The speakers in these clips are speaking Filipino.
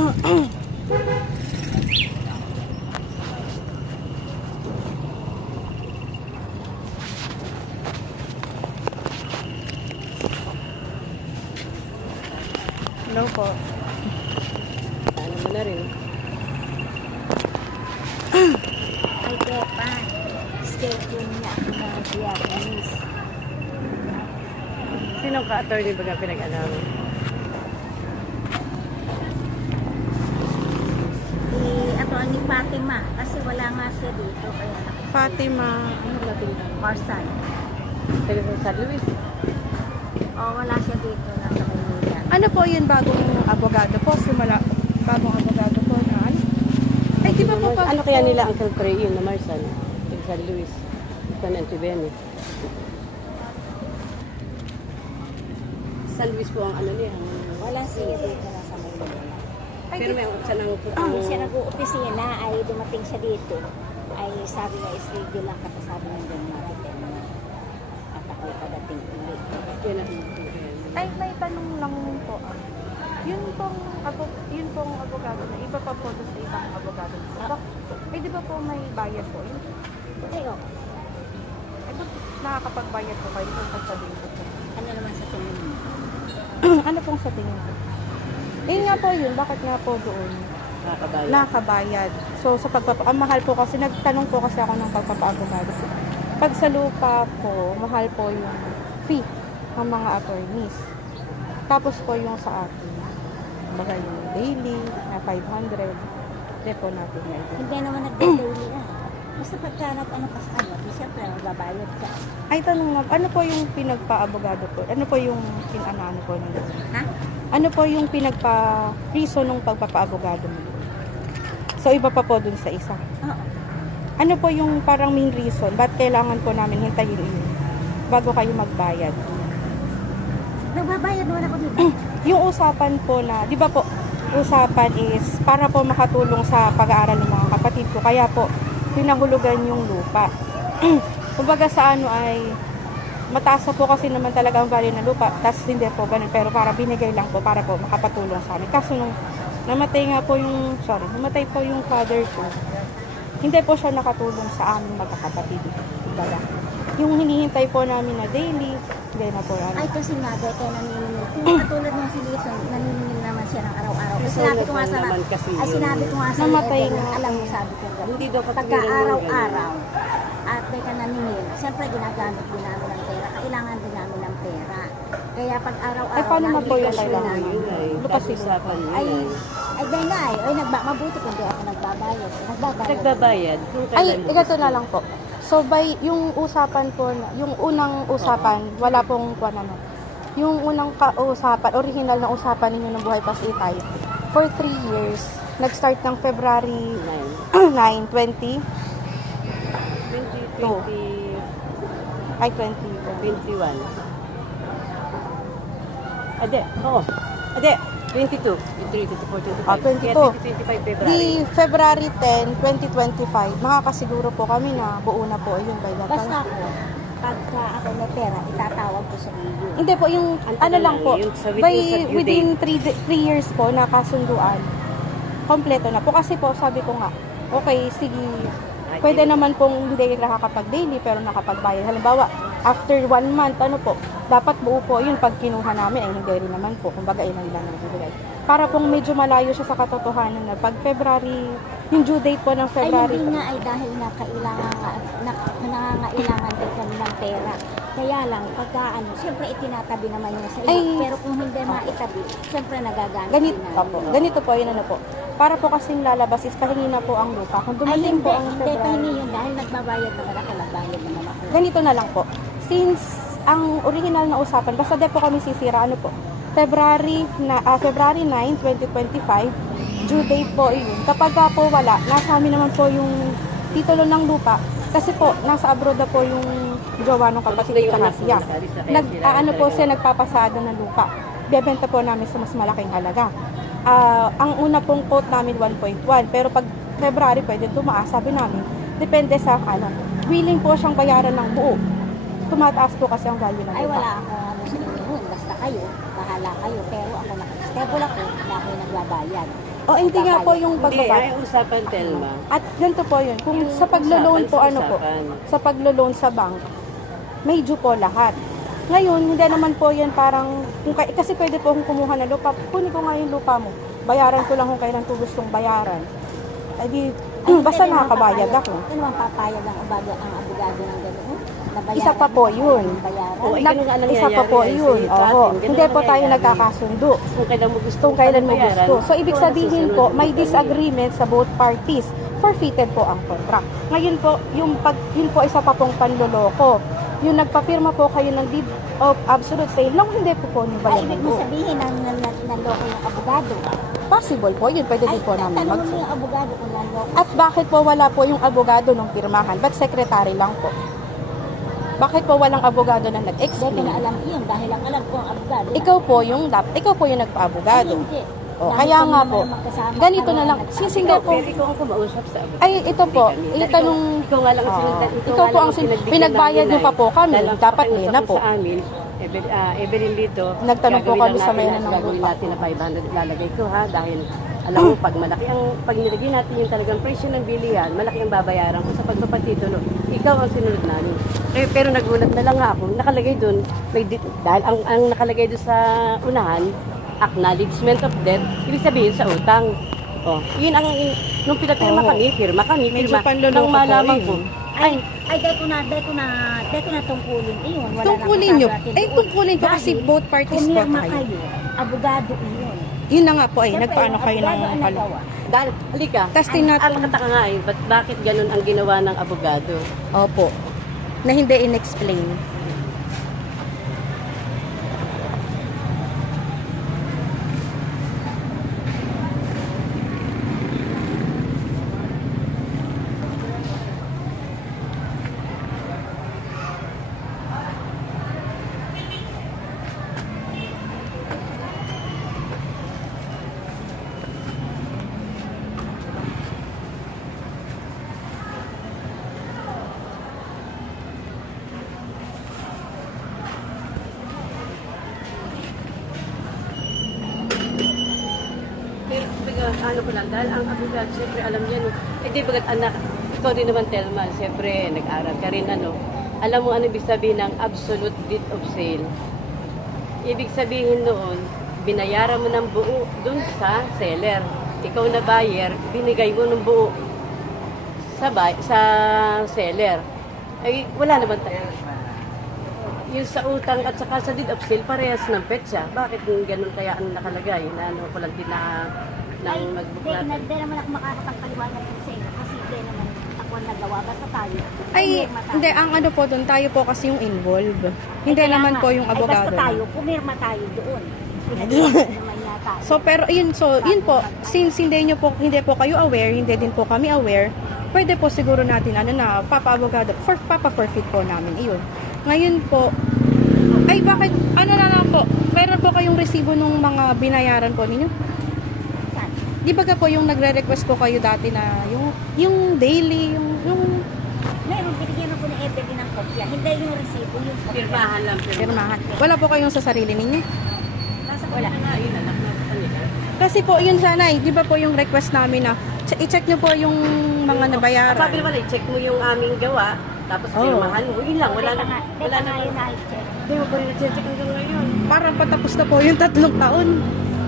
Hello po. Ano mo na rin? Ay, pa. Schedule niya ako na Vietnamese. Sinong ka-attorney ba ka pinag-alaman? Attorney Fatima. Kasi wala nga siya dito. Kaya Fatima. Ano ba pinag Marsan. Taga sa San Luis? Wala siya dito. Nasa Maynila. Ano po yun bagong abogado po? Simula bagong abogado po na ano? Ay, di ba po pag Ano kaya nila Uncle Prey yun na Marsan? Taga San Luis. San Antibene. San Luis po ang ano niya. Wala siya dito. Nasa Maynila. Pero may sa nang Siya nag-uopisina ay dumating siya dito. Ay sabi niya, schedule lang kasi sabi niya din natin na at ako'y padating ulit. Yan ang Ay, may tanong lang po. Yun pong abogado na iba pa po doon sa ibang abogado. Eh, di ba po may bayad po? Yun? Ay, Ay, ba't nakakapagbayad po kayo kung sasabihin ko po? ano naman sa tingin mo? Ano pong sa tingin ko? Eh nga po yun, bakit nga po doon? nakakabayan. Nakabayad. So, sa ang mahal po kasi, nagtanong po kasi ako ng pagpapaabogado. Pag sa lupa po, mahal po yung fee ng mga attorneys. Tapos po yung sa akin, baga yung daily na 500, hindi po natin na ito. Hindi naman nagde-daily na. Basta pagka ano ka sa ano, di siyempre magbabayad ka. Ay, tanong na, ano po yung pinagpaabogado po? Ano po yung ano po nung Ha? Ano po yung pinagpa-reason ng pagpapaabogado mo? So, iba pa po dun sa isa. Oo. Ano po yung parang main reason? Ba't kailangan po namin hintayin yun bago kayo magbayad? Nagbabayad naman ako dito. Yung usapan po na, di ba po, usapan is para po makatulong sa pag-aaral ng mga kapatid ko. Kaya po, pinahulugan yung lupa. Kumbaga sa ano ay, mataas na po kasi naman talaga ang value ng lupa. Tapos hindi po ganun, pero para binigay lang po para po makapatulong sa amin. Kaso nung namatay po yung father ko, hindi po siya nakatulong sa amin magkakapatid. Kumbaga, yung hinihintay po namin na daily, hindi na po Ay, ano. kasi nga, dahil kayo naniningil. Kung katulad ng si Lison, naniningil naman siya ng araw-araw. Ay, sinabi ko nga sa naman kasi sinabi ko nga sa Namatay Eden, nga. alam mo, sabi ko nga. Hindi daw Pagka katwiran yung araw-araw, at may ka naniningil, siyempre ginagamit din namin ng pera. Kailangan din namin ng pera. Kaya pag araw-araw, Ay, paano na po yung nagbibigay kailangan? namin. Yun ay, Lupa sila. pag-usapan yun Ay, ay. dahil na ay mabuti kung di ako nagbabayad. Nagbabayad. Kung Ay, kailan mo ito gusto. na lang po. So, by yung usapan po, yung unang usapan, wala pong ano. Yung unang usapan, original na usapan ninyo ng Buhay Pasitay, for 3 years, nag-start ng February 9, 20, 2020, ay 20. 21. Ade, oo. Ade, 22. 23, 24, 25. Ah, 22. Kaya 2025 February. Di February 10, 2025, makakasiguro po kami na buo na po yun by that Basta time. ako, pagka ako may pera, itatawag ko sa iyo. Hindi po, yung ano lang po, Yung sa by due within 3 years po na kasunduan, kompleto na po. Kasi po, sabi ko nga, okay, sige, pwede naman pong hindi nakakapag-daily pero nakapagbayad. Halimbawa, after 1 month, ano po, dapat buo po yun pag kinuha namin, ay hindi rin naman po, kumbaga ilan lang ang bibigay. Para pong medyo malayo siya sa katotohanan na pag February, yung due date po ng Ay, February. hindi nga ay dahil na kailangan nangangailangan din kami ng pera. Kaya lang, pagka ano, siyempre itinatabi naman niya sa iyo. Ay, Pero kung hindi maitabi, siyempre nagagamit Ganito din pa namin. po. Ganito po, yun ano po. Para po kasing lalabas is pahingi na po ang lupa. Kung Ay, dumating hindi, po ang hindi pa February. yun dahil nagbabayad naman ako, nagbayad naman ako. Ganito na lang po. Since ang original na usapan, basta di po kami sisira, ano po, February 9, 2025, due date po yun. Kapag ka po wala, nasa amin naman po yung titulo ng lupa. Kasi po, nasa abroad na po yung jowa ng kapatid Yung ko anak siya. mo, nakalis na kaya sila Ano po talaga. siya, nagpapasada ng lupa. Bebenta po namin sa mas malaking halaga. Ang una pong quote namin 1.1, pero pag February pwede tumaas, sabi namin, depende sa willing po siyang bayaran ng buo. Tumataas po kasi ang value ng Ay, lupa. wala ako ano sa inyo. Basta kayo, bahala kayo. Pero ako nakastable ako, na ako yung nagbabayad. O hindi nga po yung Hindi, pagbaba. ay usapan, Telma. At ganito po yun, kung sa paglo-loan po, ano po, sa paglo-loan sa bank, may due po lahat. Ngayon, hindi naman po yan parang, kasi pwede po akong kumuha ng lupa, kunin ko nga yung lupa mo, bayaran ko lang kung kailan ko gustong bayaran. Ay di, basta nakakabayad ako. Ano naman papayag ang abogado ng gano'n? Nabayaran Isa pa po mo, yun. bayaran. Oo, ay, ganun nga ang Isa pa po nangyayari, yun. sa Oo. atin, ganun Hindi ang po tayo nangyayari. nagkakasundo. Kung kailan mo gusto. Kung kailan mo bayaran, gusto. So, ibig ikaw ang sabihin susunod po, mo may kami. disagreement sa both parties. Forfeited po ang contract. Ngayon po, yun po isa pa pong panloloko. Yung nagpapirma po kayo ng deed of absolute sale, nung hindi po niyo Ay, bayan ibig mo sabihin nanloko yung abogado. Possible po, yun pwede Ay, din po namin tanong mo yung abogado kung nanloko. At bakit po wala po yung abogado nung pirmahan? Ba't secretary lang po? Bakit po walang abogado na Hindi ko nag-explain? na alam yun dahil ang alam ko ang abogado. Ikaw po yung nagpa-abogado. Ay, hindi. O, Dahil kaya kami nga naman po, ang magkasama, ganito kami na lang. ang Since hindi po, Pero ikaw ang kumausap sa abogado. ay ito po, Hindi kami. itanong, Ikaw nga lang ang Ah, sinundan. ikaw po ang pinagbigyan pinagbayad namin niyo pa po kami. Dahil ang Dapat pakiusap din na mo po. Sa amin, Evelyn dito, Nagtanong po gagawin kami lang sa natin mayanan na- ng gagawin lupa. natin na 500 ilalagay ko ha, dahil alam mo, pag malaki ang, pag nilagay natin yung talagang presyo ng bilihan, malaki ang babayaran ko sa pagpapatitulo. Ikaw ang sinunod namin. Pero nagulat na lang nga ako, nakalagay dun, dahil ang nakalagay dun sa unahan, acknowledgement of debt, ibig sabihin sa utang. Oh, yun ang, nung pinapirma Oo. kami, pirma. Medyo panloloko Nung malaman po ko, Ay, deko na tungkulin. Iyon, wala tungkulin na nyo. masyado natin Eh, doon. tungkulin po kasi Dahil both parties po pumirma tayo. kayo, abogado iyon. Yun na nga po ay, Siyempre, nagpaano yung kayo ng abogado ang nagawa. dahil, halika, Testing natin. ang nakataka nga eh, bakit ganun ang ginawa ng abogado? Opo. Na hindi in-explain. Pero, baga, ano ko lang, dahil ang abogado, siyempre alam niya, no, eh di bagat anak, ikaw din naman, Telma, siyempre nag-aral ka rin, ano, alam mo ano ibig sabihin ng absolute deed of sale. Ibig sabihin noon, binayaran mo ng buo dun sa seller. Ikaw na buyer, binigay mo ng buo sa seller. Ay, wala naman tayo. Yung sa utang at saka sa deed of sale, parehas ng petsa. Bakit yung ganun kaya ang nakalagay? Na ano ko lang din na Ay, nang magbuklat. di naman ako makakapagpaliwanag sa inyo kasi di naman ako ang nagawa. Basta tayo. Ay, pumirma tayo. hindi, ang ano po doon, tayo po kasi yung involved. Hindi Kaya naman nga, po yung ay, abogado. basta tayo, pumirma tayo doon. Pinag-iwan naman yata. So pero yun po, since hindi po kayo aware, hindi din po kami aware, pwede po siguro natin papa-abogado, papa-forfeit po namin iyon. Ngayon po, ay bakit, ano na lang po, meron po kayong resibo nung mga binayaran po ninyo? Saan? Di ba po yung nagre-request po kayo dati na yung daily, yung Meron, binigyan ako ni Evelyn ng kopya. Hindi yung resibo, yung kopya. Pirmahan lang, pirmahan. pirmahan. Wala po kayong sa sarili ninyo? Nasa wala na, yun anak na kanila. Kasi po, yun sana di ba po yung request namin na i-check nyo po yung mga nabayaran. Sabi naman, i-check mo yung aming gawa, tapos Oo. pirmahan mo. Yun lang, wala na. Wala na yun na-check. Hindi mo pa rin na-check hanggang ngayon. Parang patapos na po yung 3 taon.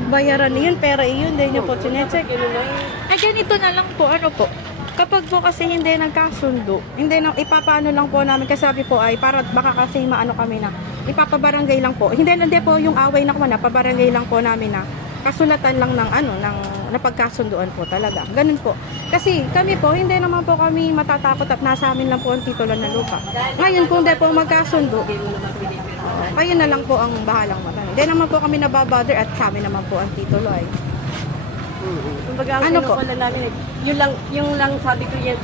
Bayaran niyon, pera iyon, hindi nyo po chinecheck. Ganun na yun. Ay, ganito na lang po, ano po. Kapag po kasi hindi nagkasundo, hindi na, ipapaano lang po namin, kasi sabi po ay, para baka kasi maano kami na, ipapabarangay lang po. Hindi po yung away na kumana, pabarangay lang po namin na, kasulatan lang ng ng napagkasunduan po talaga. Ganun po. Kasi kami po, hindi naman po kami matatakot at nasa amin lang po ang titulo ng lupa. Ngayon, kung hindi po magkasundo, Hindi mo naman pinipirmahan. kayo na lang po ang bahalang matano. Hindi naman po kami nababother at sa amin naman po ang titulo ay. Kumbaga, ang Ano po? kinukulan namin, yung lang sabi ko yan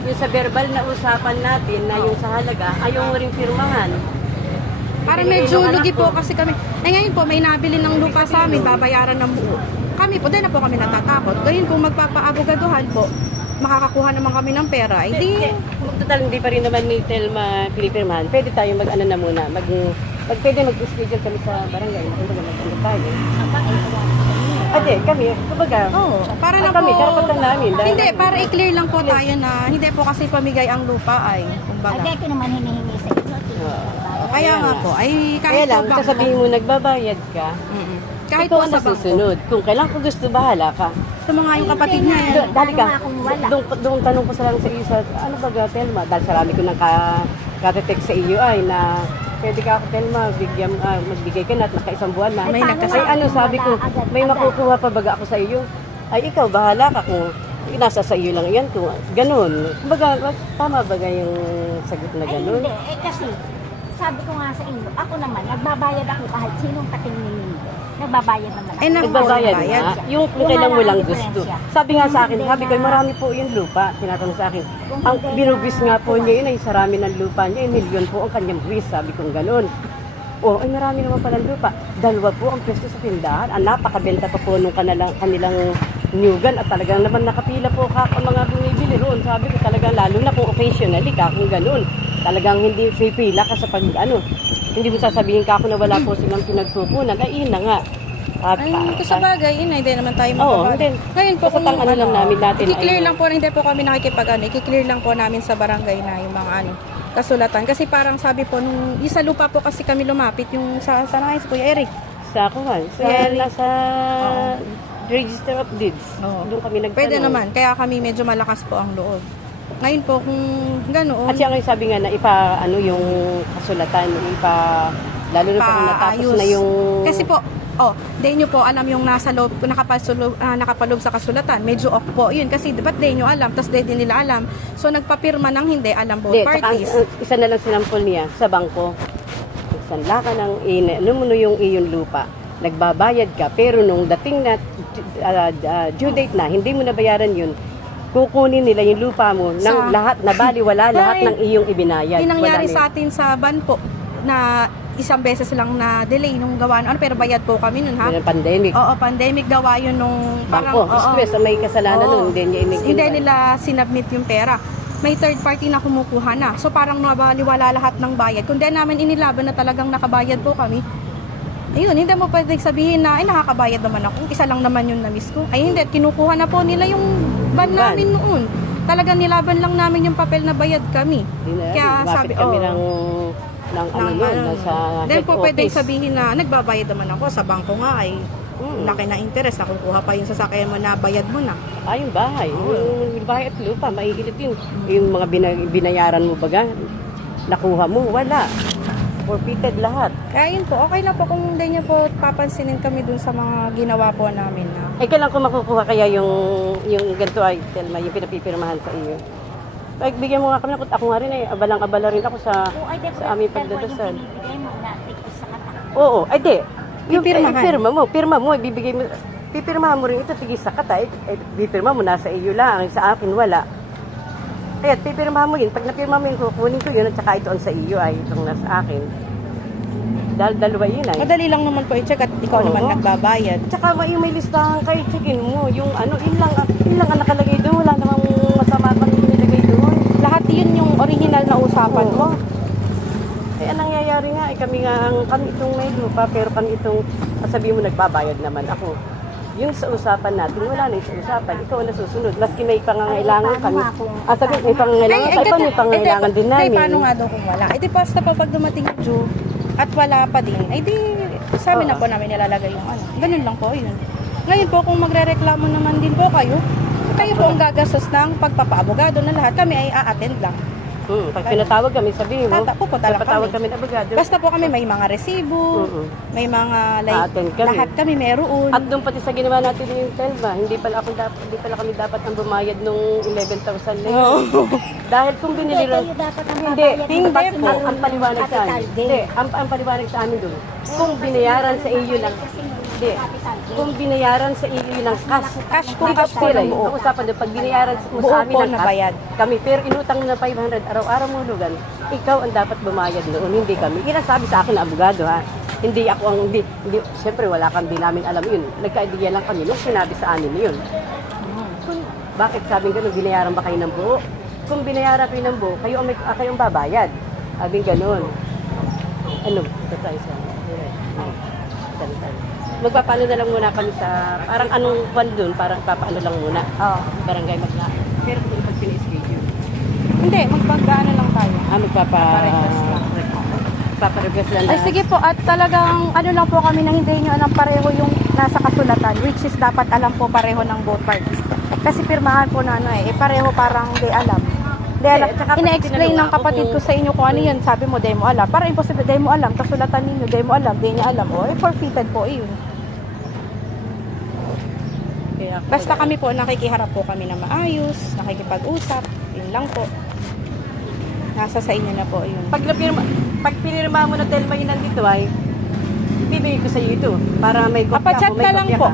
yung sa verbal na usapan natin na yung sa halaga, ayaw mo rin pirmahan. Para Ibigay medyo ng anak lugi po ko. kasi kami. Eh ngayon po, may nabili ng lupa sa amin, babayaran ng buo. Kami po, di na po kami natatakot. Ngayon kung magpapaabogaduhan po, makakakuha naman kami ng pera. Eh di, Kung total hindi pa rin naman ni Telma pinipirmahan, pwede tayo mag-ano na muna, pwede mag-schedule kami sa barangay, kumbaga mag-ano tayo. Aba, ay, wala. At Hindi, kami, kumbaga, Oo, para lang kami, po. karapatan namin. Dahil, Hindi, para i-clear lang po tayo na hindi po kasi pamigay ang lupa ay, kumbaga. Agay ko naman hinihingi sa inyo. Kaya nga po, ay Kaya kahit lang, po ba. sasabihin mo, nagbabayad ka. Mm-mm. Kahit Ikaw po ang sa bangko. nasusunod. Kung kailan ko gusto, bahala ka. Sa mga yung kapatid niya yan. Dali ka. Ano nga kung wala? Doon tanong ko sa lang sa isa, ano ba ga, Telma? Dahil sarami ko nang katitek sa iyo ay na pwede ka ako, Telma, magbigay ka na at nakaisang buwan na. May paano nagkasal- nga Ay ano, kung sabi ko, wala agad, may agad? makukuha pa baga ako sa iyo. Ay ikaw, bahala ka kung nasa sa iyo lang yan. Kung ganun. Kumbaga, tama baga yung sagot na Ay ganun? hindi, kasi sabi ko nga sa inyo, ako naman, nagbabayad ako kahit sinong katingin ninyo. Nagbabayad naman ako. Eh, Nagbabayad Nagbabayad. nga. Yung kung Yung kailan mo wala lang ang gusto. diferensya. Sabi nga sa akin, Kung sabi ko, hindi na- marami po yung lupa. Tinatanong sa akin. Kung Ang hindi na- binubis nga po niya yun ay sarami ng lupa niya. Ay, milyon po ang kanyang buwis. Sabi kong ganun. Oh, ay marami naman pala lupa. Dalawa po ang pwesto sa tindahan. Ang napakabenta pa po nung kanilang nyugan at talagang naman nakapila po ang mga bumibili roon. Sabi ko talagang lalo na kung occasionally ka, kung ganun. Talagang hindi pipila ka sa hindi mo sasabihin ka ako na wala po silang pinagtupunan. Ay, yun na nga. At, Ay, kung sa bagay, hindi naman tayo Oo, magbabayad. hindi. Ngayon po, Basta ang ano lang namin natin i-clear ay- lang po, hindi po kami i-clear lang po namin sa barangay na yung mga kasulatan. Kasi parang sabi po, nung isa lupa po kasi kami lumapit, yung sa nais, Kuya Eric. Sa kuhan, sa Kuya Eric. nasa Register of Deeds. Oo. Doon kami nagtanong. Pwede naman, kaya kami medyo malakas po ang loob. Ngayon po, kung ganoon, At siya nga yung sabi nga na yung kasulatan, lalo na po kung natapos paayos. na yung... Kasi po, day nyo po alam yung nasa loob, nakapaloob sa kasulatan. Medyo off po yun. Kasi ba't day nyo alam, tapos day din nila alam. So, nagpapirma ng hindi, alam both Hindi, tsaka parties. isa na lang sinampol niya sa bangko. Sanla ka ng yung iyong lupa. Nagbabayad ka, pero nung dating na due date na, hindi mo nabayaran yun, kukunin nila yung lupa mo ng Sa- lahat, nabaliwala lahat Ay, ng iyong ibinayad. Yung nangyari Wala na sa atin sa ban po, na isang beses lang na delay nung gawa pero bayad po kami nun ha. yun. Yung pandemic. Oo, pandemic gawa yun nung Bangko, stress, ang may kasalanan Oo. nun, hindi niya Hindi nila sinubmit yung pera. May third party na kumukuha na. So parang nabaliwala lahat ng bayad. Kung di namin inilaban na talagang nakabayad po kami, ayun, hindi mo pwedeng sabihin na, ay nakakabayad naman ako. Isa lang naman yung na-miss ko. Ay hindi, kinukuha na po nila yung ban Ban. namin noon. Talagang nilaban lang namin yung papel na bayad kami. Kaya sabi, kami ng ng nasa then head po pwedeng office. sabihin na nagbabayad naman ako sa bangko nga ay laki na interest, nakukuha pa yung sasakyan mo na bayad mo na. Yung bahay. Yung bahay at lupa, maiilit yun. Yung mga binayaran mo baga, nakuha mo, wala. Forfeited lahat. Kaya yun po, okay lang po kung hindi niyo po papansinin kami dun sa mga ginawa po namin na. Kailan ko makukuha kaya yung ganito ay, Telma, yung pinapipirmahan sa iyo? Ay, bigyan mo nga kami, ako nga rin abalang-abala rin ako sa aming pagdadasal. Yung binibigay mo na tikis sa kata. Oo, ay di. Yung Pipirmahan. pirma mo, ibibigay mo, pipirmahan mo rin ito, tigis sa kata, pipirma mo, nasa iyo lang, sa akin wala. Kaya pipirmahan mo yun, pag napirma mo yun, kukunin ko yun, at saka ito ang sa iyo ay itong nasa akin. Dalawa yun ay. Madali lang naman po i-check at ikaw Oo. naman nagbabayad. At saka may listahan kayo, checkin mo, yung yun lang ang nakalagay doon, wala namang masama kang nilagay doon. Lahat yun yung original na usapan mo. Kaya nangyayari nga, kami itong may lupa, pero kami itong, sabi mo nagbabayad naman ako. Yung sa usapan natin, wala na yung sa usapan. Ikaw ang nasusunod. Maski may pangangailangan Ay, kami. paano nga kung- Sabi, may pangangailangan. Sa iba may pangangailangan din namin. Paano nga daw kung wala? Eh di basta pa pag dumating yung due at wala pa din, ay di sa amin na po namin nilalagay yung Ganun lang po yun. Ngayon po kung magrereklamo naman din po kayo po ang gagastos ng pagpapaabogado na lahat. Kami ay a-attend lang. Pag pinatawag kami, sabihin mo. Pupunta lang Pinatawag kami. kami ng abogado. Basta po kami may mga resibo, may mga A-attend kami. lahat kami meron. At doon pati sa ginawa natin yung Telma, hindi pala kami dapat ang bumayad nung 11,000 na yun. Dahil kung binili lang, Kayo dapat ang hindi, babayad hindi po, ang paliwanag sa amin. Hindi, ang paliwanag sa amin doon. Kung binayaran sa iyo lang, hindi, kung binayaran sa iyo ng cash Kung cash po sila ng buo. yung usapan doon, pag binayaran mo Buo sa amin po ng na cash, bayad. kami, pero inutang mo na 500 araw-araw mo lugan, ikaw ang dapat bumayad noon, hindi kami. Yan ang sabi sa akin ng abogado ha. Hindi ako ang, hindi, siyempre wala kang di namin alam yun. Nagka-idea lang kami nung sinabi sa amin yun. Bakit sabi ganun, binayaran ba kayo ng buo? Kung binayaran kayo ng buo, kayo ang babayad. Sabi ganun. Ano? Ito tayo sa magpapaano na lang muna kami sa, parang anong kwan dun, parang papaano lang muna. Oh. Barangay magla. Pero kung pag pini-schedule. Hindi, magpag-ano lang tayo. Magpapa-request lang. Papa-request lang. Ay sige po, at talagang ano lang po kami na hindi nyo alam pareho yung nasa kasulatan, which is dapat alam po pareho ng both parties. Kasi pirmahan po na ano pareho parang di alam. Di alam. Tsaka pag Ina-explain tinanong ng kapatid ako ko sa inyo kung ano yun, sabi mo, di mo alam. Para imposible, di mo alam. Kasulatan ninyo, di mo alam, di niya alam. O, forfeited po yun. Kaya, Basta kami po, nakikiharap po kami na maayos, nakikipag-usap, yun lang po. Nasa sa inyo na po yun. pag pinirma mo na Telma yun nandito ay, bibigay ko sa iyo ito. Para may kopya Apa-chat ako, may na lang kopya po. ka.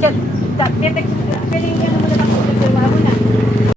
Chat, text, pwede ano mo